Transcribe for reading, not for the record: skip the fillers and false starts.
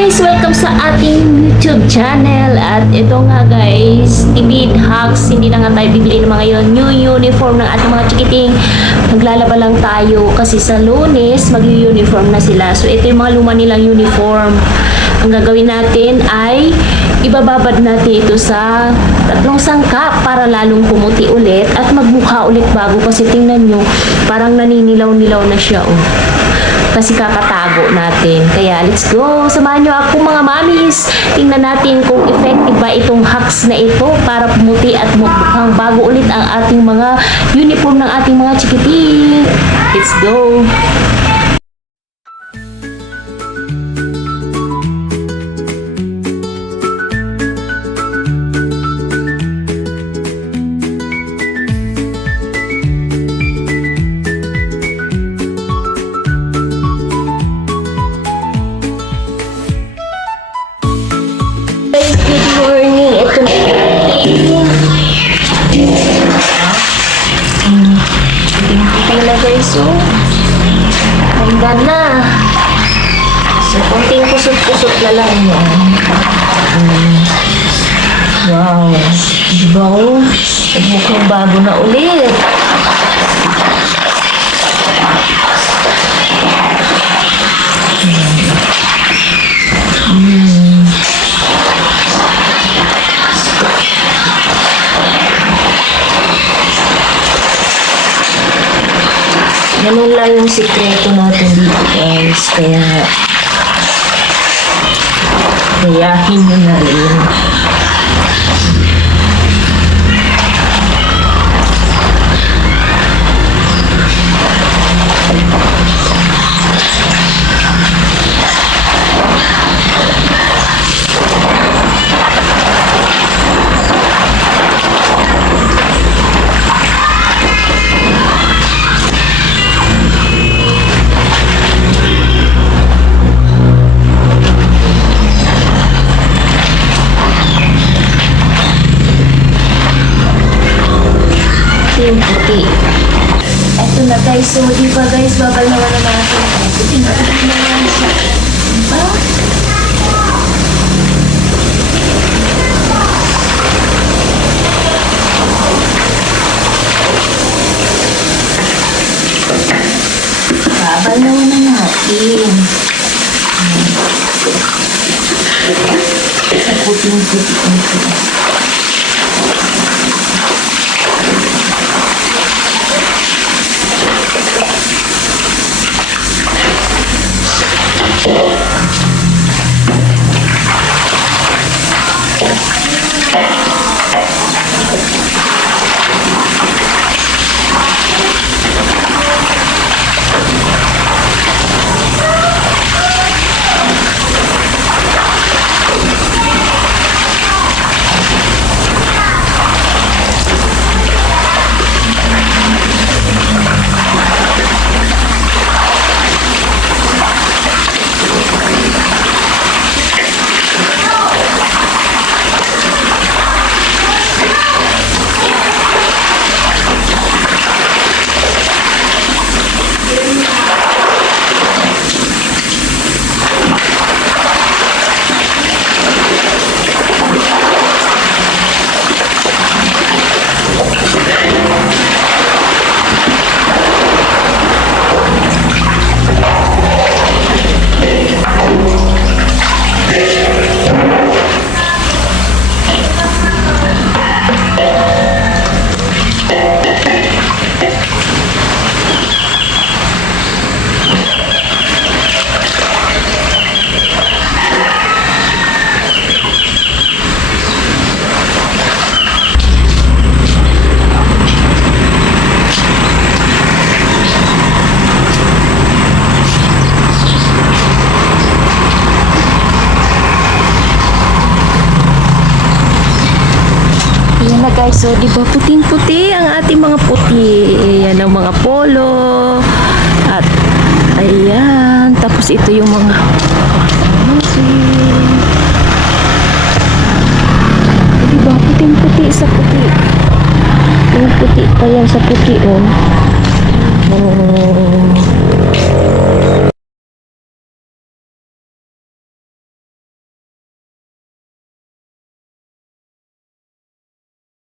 guys! Welcome sa ating YouTube channel. At ito nga guys, Tipid Hacks. Hindi na nga tayo bibili ng mga new uniform ng ating mga chikiting. Naglalaba lang tayo kasi sa Lunes mag-uniform na sila. So ito yung mga luma nilang uniform. Ang gagawin natin ay ibababad natin ito sa 3 sangkap para lalong pumuti ulit at magmukha ulit bago, kasi tingnan nyo parang naninilaw-nilaw na siya kasi kakatago natin. Kaya let's go, samahan nyo ako mga mamis. Tingnan natin kung effective ba itong hacks na ito para pumuti at mukhang bago ulit ang ating mga uniform ng ating mga chikiting. Let's go. Good morning. Ito na tingin na guys, so handa na. So konting kusot-kusot na lang yan. Wow, diba mukhang bago na ulit. Ganun lang yung sikreto natin dito guys. Kaya gayahin nyo na rin. Yung puti. Eto na guys, so diba guys, babal naman ang mga puti. Puti naman siya. Diba? Babal naman na natin. Sa puting-puti. Guys, so di ba puting-puti ang ating mga puti. Ayan ang mga polo. At ayan, tapos ito yung mga di ba puting-puti sa puti. Yung puti pa yan sa puti, oh.